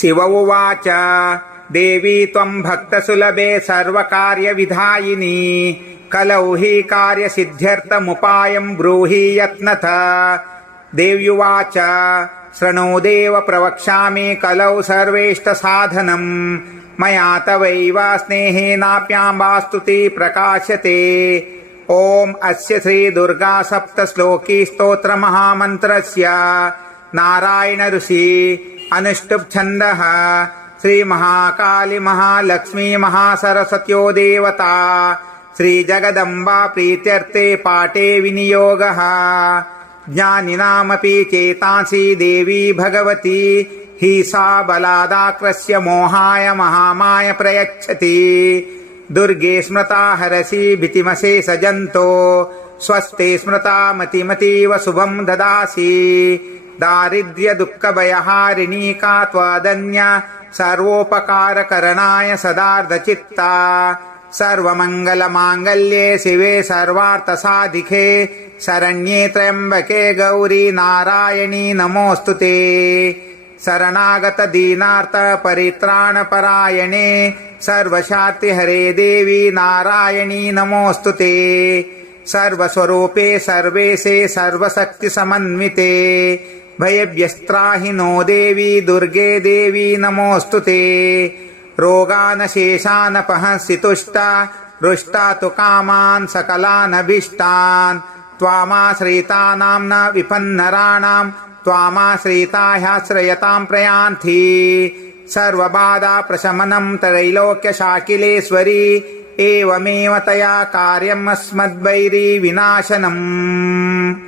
शिव उवाच देवी त्वं भक्तसुलभे सर्वकार्यविधायिनी कलौ हि कार्यसिद्ध्यर्थमुपायं ब्रूहि यत्नथ। देव्युवाच शृणु देव प्रवक्ष्यामि कलौ सर्वेष्टसाधनम् मया तवैव स्नेहेनाप्यां वास्तुति प्रकाश्यते। ॐ अस्य श्री दुर्गा सप्तश्लोकी स्तोत्र महामन्त्रस्य नारायण ऋषि अनुष्टुप् छन्दः श्री महाकाली महालक्ष्मी महासरस्वत्यो देवता श्री जगदम्बा प्रीत्यर्थे पाठे विनियोगः। ज्ञानिनामपि चेतांसि देवी भगवती हि सा बलादाक्रस्य मोहाय महामाय प्रयच्छति। दुर्गे स्मृता हरसि भीतिमशेषजन्तो स्वस्ते स्मृता मतिमतीव शुभं ददासि। दारिद्र्य दुःखभयहारिणी का त्वदन्य सर्वोपकारकरणाय सदार्धचित्ता। सर्वमङ्गलमाङ्गल्ये शिवे सर्वार्थसाधिके शरण्ये त्र्यम्बके गौरी नारायणी नमोऽस्तुते। शरणागत दीनार्थ परित्राणपरायणे सर्वशार्तिहरे देवी नारायणी नमोऽस्तुते। सर्वस्वरूपे सर्वेशे सर्वशक्तिसमन्विते भयभ्यस्त्राहि नो देवी दुर्गे देवी नमोऽस्तुते। रोगानशेषानपहंसि तुष्टा रुष्टा तु कामान् सकलानभीष्टान् त्वामाश्रितानां न विपन्नराणां त्वामाश्रिता ह्याश्रयतां प्रयान्ति। सर्वबाधा प्रशमनं त्रैलोक्यशाकिलेश्वरी एवमेव तया कार्यम् अस्मद्वैरी विनाशनम्।